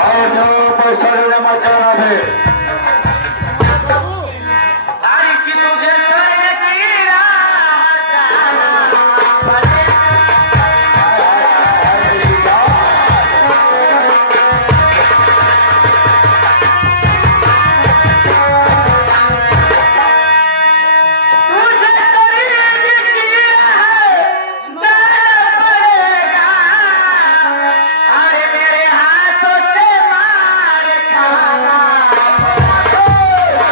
और जो पैसा लेने मत जाना है। हरि की तुझे स्वर्ग की राह जाना पड़ेगा। तुझे स्वर्ग की राह जाना पड़ेगा। अरे मेरे हाथों से मार खाना पड़ेगा।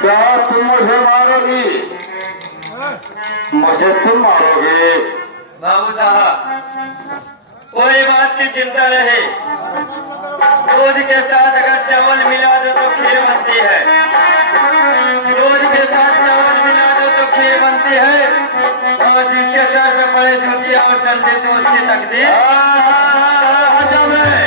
क्या तुम मुझे मारोगी? मुझे तुम मारोगे? बाबू साहब, कोई बात की चिंता नहीं। दूध के साथ अगर चावल मिला दो तो खीर बनती है। दूध के साथ चावल मिला दो तो खीर बनती है। और जिसके सर पे पड़े जूतिया और डंडे तो उसकी तकदीर। जब मेरी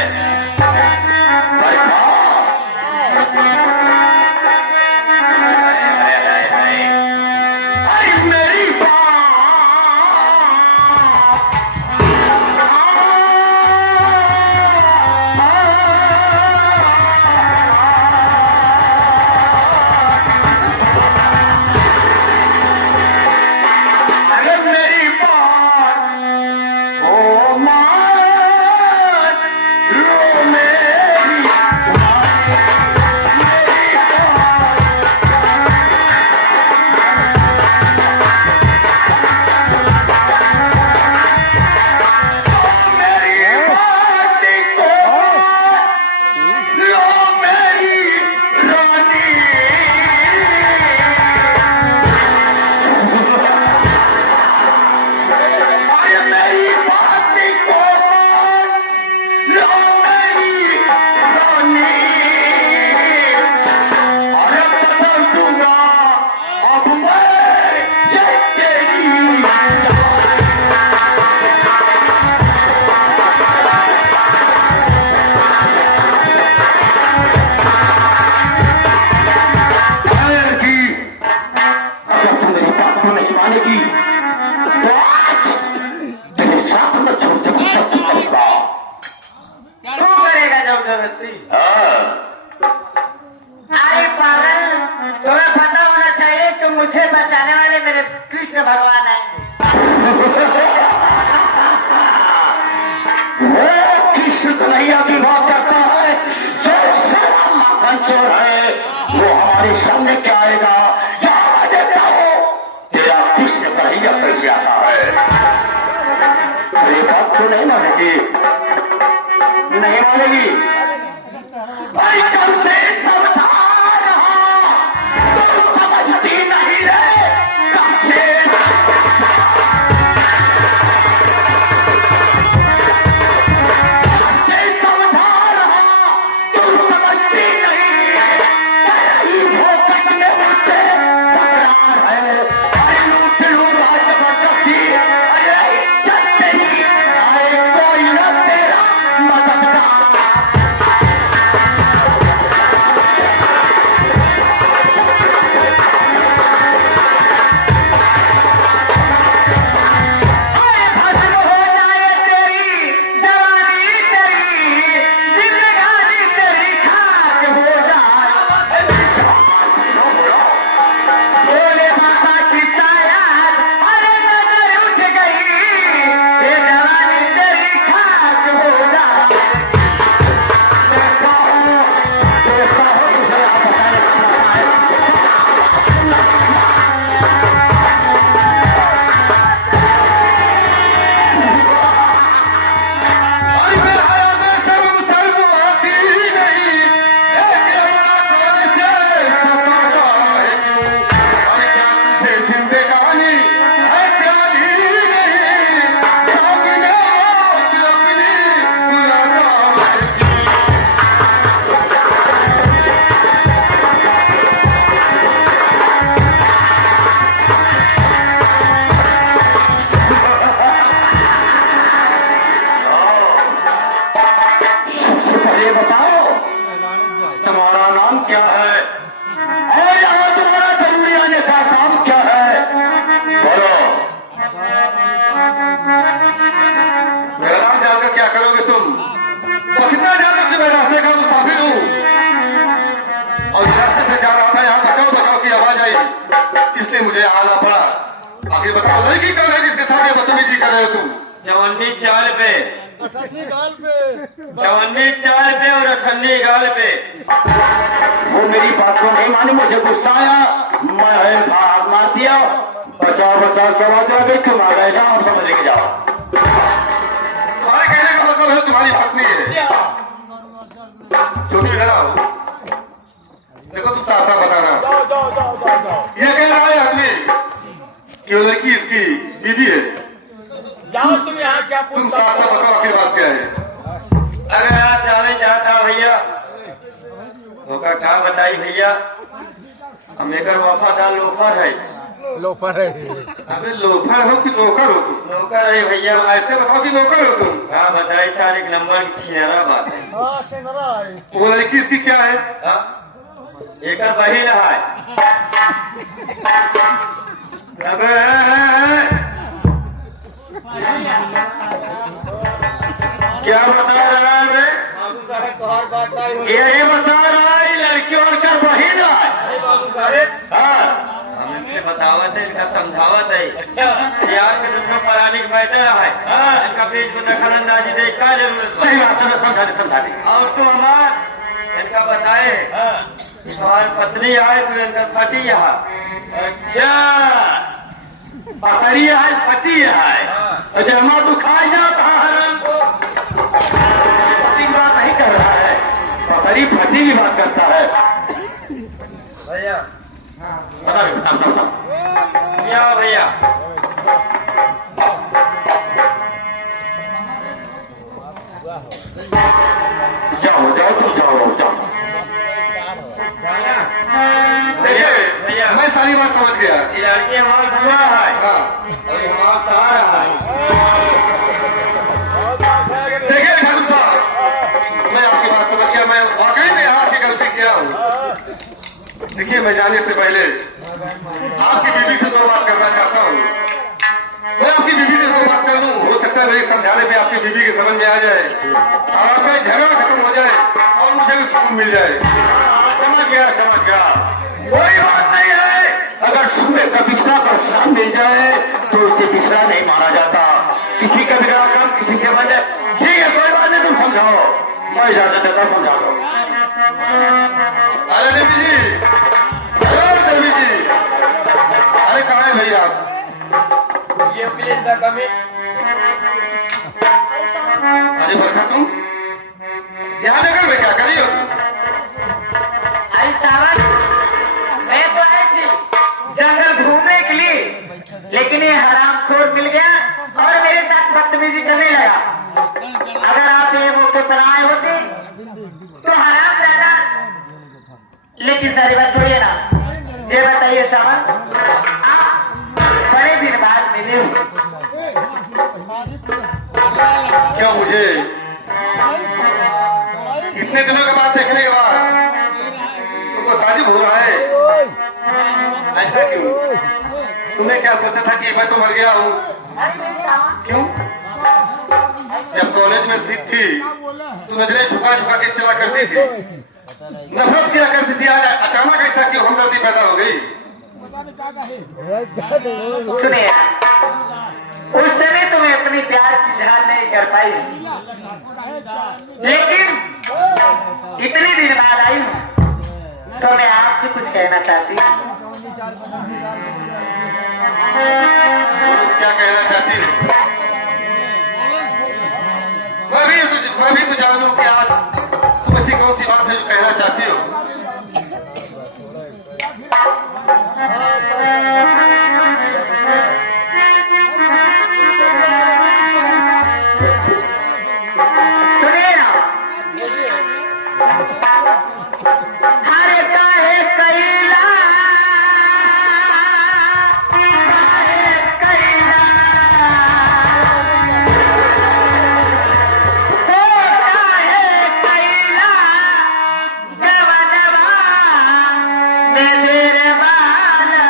अरे मेरी बात ओ मान लो मेरी तू करेगा जबरदस्ती? अरे पागल, तुम्हें पता होना चाहिए कि मुझे बचाने वाले मेरे कृष्ण भगवान हैं। वो कृष्ण कन्हैया की बात करता है, मंसूर है, वो हमारे सामने क्या आएगा? यहाँ देखता हो तेरा कृष्ण कन्हैया कैसे आता है। मेरी बात तो नहीं मानेगी, नहीं मानेगी। भाई कल से समझा रहा, तुम समझती नहीं रे। कल से समझा रहा, तुम समझती नहीं। तेरी भोकट में मुझसे तकरार है। अरे लूट लूट आज जबरदस्ती, अरे इज्जत नहीं आए कोई न तेरा मददगार। से मुझे आना पड़ा। आखिर बताओ लड़की कौन है जिसके साथ ये बदतमीजी कर रहे हो तुम? जवानी चाल पे, अठन्नी गाल पे, जवानी चाल पे और अठन्नी गाल पे। वो मेरी बात को नहीं मानी, मुझे गुस्सा आया, मैं भाग मार दिया। बचाओ बचाओ चलो क्यों आ गए, जाओ समझ लेके जाओ। तुम्हारे कहने का मतलब है तुम्हारी पत्नी है? चुनी ना देखो तुम साफ साफ बताना। जाओ जाओ जाओ जाओ जाओ ये कह रहा है आदमी कि वो लड़की इसकी बीवी है। जाओ, तुम यहाँ क्या तुम पूछता साफ साफ बताओ आखिर बात क्या है? अगर आप जाने चाहता भैया होगा क्या बताई भैया, हम एक वफादार लोफर है। लोफर है। अबे लोफर हो कि नौकर हो तुम? नौकर है भैया। ऐसे बताओ कि नौकर हो तुम? हाँ बताई सार, एक नंबर की छिनारा बात है। हाँ, चेंगरा है। वो लड़की इसकी क्या है? हाँ? एक बहिन है। अबे क्या बता रहा है बे? बाबू साहब तोहार बात नहीं हुई। यही बता रहा है लड़की और क्या बहिन है? अरे बाबू साहब, हाँ हम इनके बतावत है, इनका समझावत है। अच्छा यार के दोनों परानी के बैठा है। हाँ, इनका बीच में दखल अंदाजी दे क्या जरूरत सही है? बात है, समझा दे। और तो हमार इनका बताए तुम्हारी पत्नी आए तो इनका पति यहाँ। अच्छा पकड़ी है पति है, अच्छा हमारा तो खा जाता हराम को। पति की बात नहीं कर रहा है, पकड़ी पति की बात करता है। भैया बता क्या भैया? जाओ जाओ तुम जाओ जाओ। देखिए भैया। मैं सारी बात समझ गया। ये लड़की हमारा बुआ है हाँ और ये हमारा सहारा है। देखिए ठाकुर साहब, मैं आपकी बात समझ गया। मैं वाकई में यहाँ की गलती किया हूँ। देखिए मैं जाने से पहले आपकी बीवी से दो बात करना चाहता हूँ। मैं आपकी बीवी से दो बात कर लूँ, हो सकता है मेरे समझाने में आपकी बीवी की समझ में आ जाए और आपका झगड़ा खत्म हो जाए और मुझे भी सुकून मिल जाए। समझ गया, कोई बात नहीं है। अगर सुबह का बिछड़ा पर शाम मिल जाए तो उससे बिछड़ा नहीं मारा जाता। किसी का बिगड़ा काम किसी से बन जाए, ठीक है कोई बात नहीं, तुम समझाओ, मैं इजाजत देता हूं, समझा दो। अरे देवी जी, अरे देवी जी, अरे कहाँ है भैया आप? ये प्लीज द कमिट। अरे बरखा तुम यहाँ देखकर मैं क्या करी हो? अरे सावन, मैं तो आई थी जंगल घूमने के लिए, लेकिन ये हरामखोर मिल गया और मेरे साथ बदतमीजी करने लगा। अगर आप ये मौके पर आए होते तो हराम ज्यादा, लेकिन सारी बात छोड़िए ना। ये बताइए सावन, आप बड़े दिन बाद मिले हो, क्या मुझे इतने दिनों के बाद देखने के बाद तुमको ताजुब हो रहा है? ऐसा क्यों? तुमने क्या सोचा था कि मैं तो मर गया हूँ? अरे मेरे सावन, क्यों? जब कॉलेज में सीट थी तो नजरें झुका झुका के चला करती थी, नफरत किया करती थी। आज अचानक ऐसा क्यों हमदर्दी पैदा हो गई? सुनिए, उस समय तुम्हें अपनी प्यार की इजहार नहीं कर पाई, लेकिन इतने दिन बाद आई हूँ तो मैं आपसे कुछ कहना चाहती हूँ। क्या कहना चाहती हो? मैं भी तो जानूं कि आज तुम ऐसी कौन सी बात है जो कहना चाहती हो? सुनिए ना, हर काहे कैला, काहे कैला, ओ काहे कैला, जवनवा में तेरे बाला,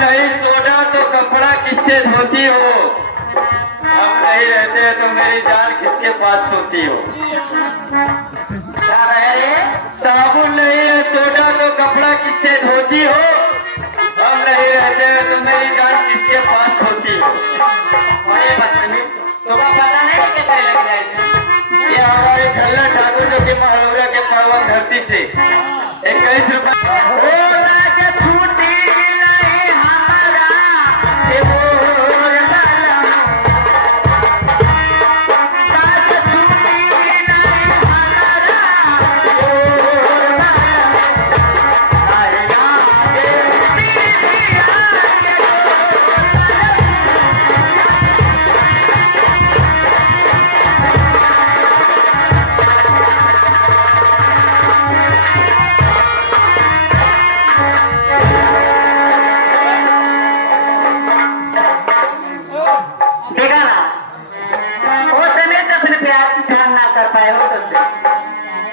नहीं सोडा तो कपड़ा किससे धोती हो? हम नहीं रहते तो मेरी जान किसके पास सोती हो? क्या कह रहे? साबुन नहीं है सोडा तो कपड़ा किससे धोती हो? हम नहीं रहते तो मेरी जान किसके पास होती हो? अरे बदतमीज, तुम्हें पता नहीं कैसे लग जाए? ये हमारे खल्लर ठाकुर जो के महलौरा के पावन धरती से 21 रुपए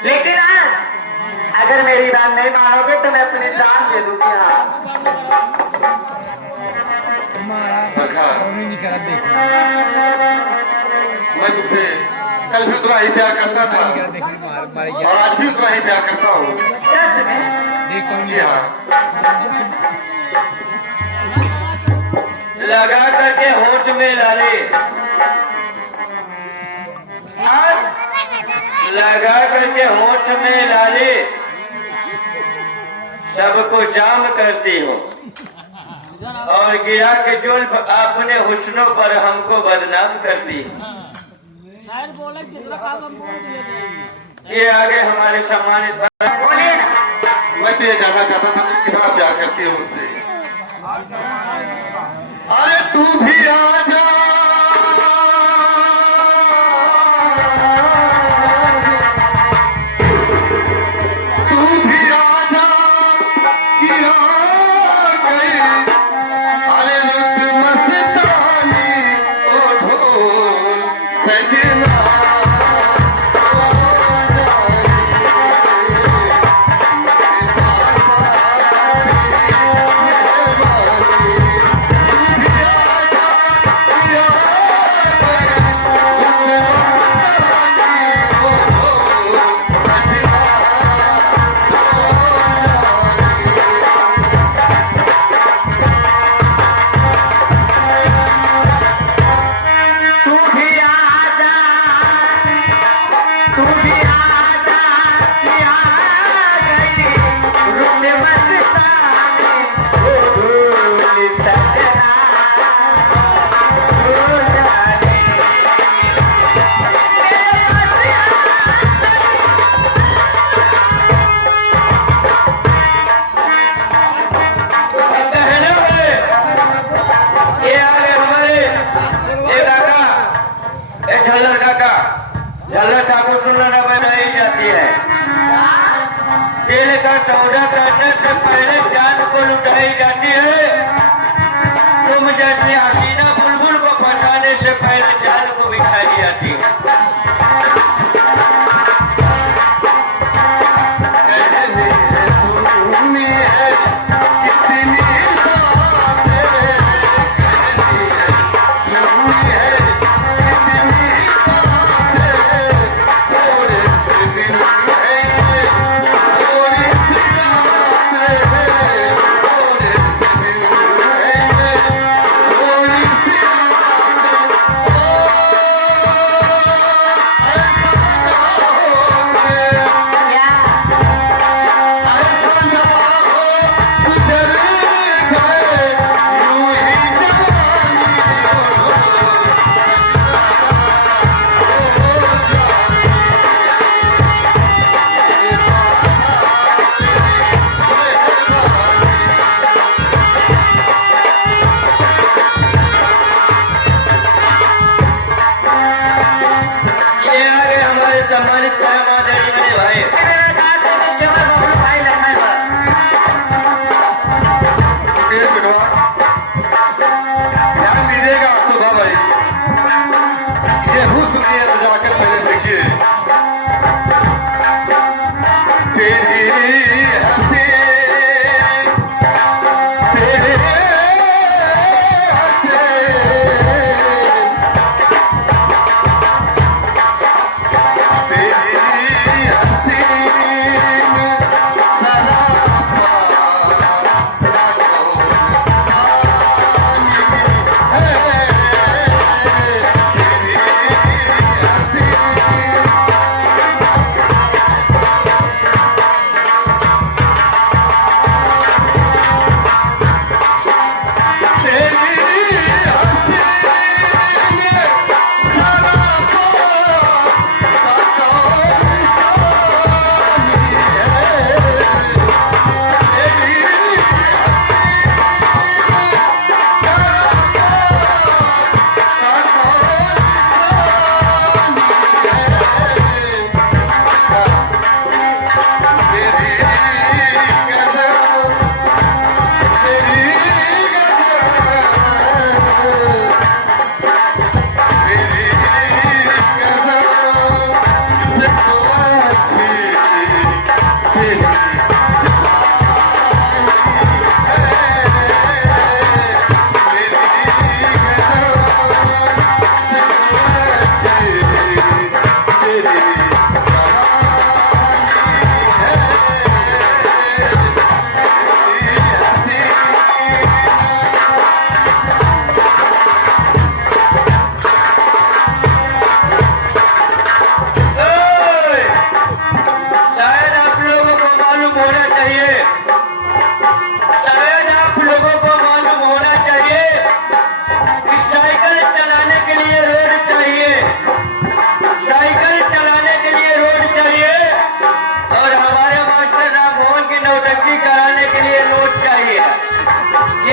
लेकिन आज अगर मेरी बात नहीं मानोगे तो मैं अपनी जान दे दूंगी। हाँ, मैं तुझसे कल भी उतना ही प्यार करता था और आज भी उतना ही प्यार करता हूँ। सच में? जी हाँ। लगा करके होठ में लाली, लगा करके होठ में लाली, सबको जाम करती हो और गिरा के जुल्फ अपने हुस्नों पर हमको बदनाम करती हो। ये आगे हमारे सम्मानित बोलिए ना। मैं तो ये जानना चाहता था कि कितना प्यार करती हो मुझसे। अरे तू भी आ जा, तू भी आ जा कि आ गई। अरे लुट मस्तानी ओ ढोल सजना, झल्लर ठाकुर सुनना बनाई जाती है। दिल का सौदा करने से पहले जान को लुटाई जाती है। तुम जैसे हसीना बुलबुल को फंसाने से पहले जान को बिठाई जाती है।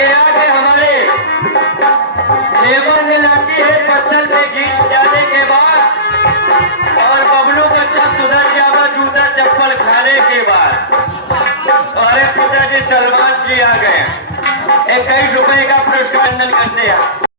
ये आगे हमारे लेबर ने लाती है पत्थर में घीस जाने के बाद, और बबलू बच्चा सुधर गया हुआ जूता चप्पल खाने के बाद। अरे पिताजी सलमान जी आ गए, 21 रुपए का पुरस्कार करते हैं।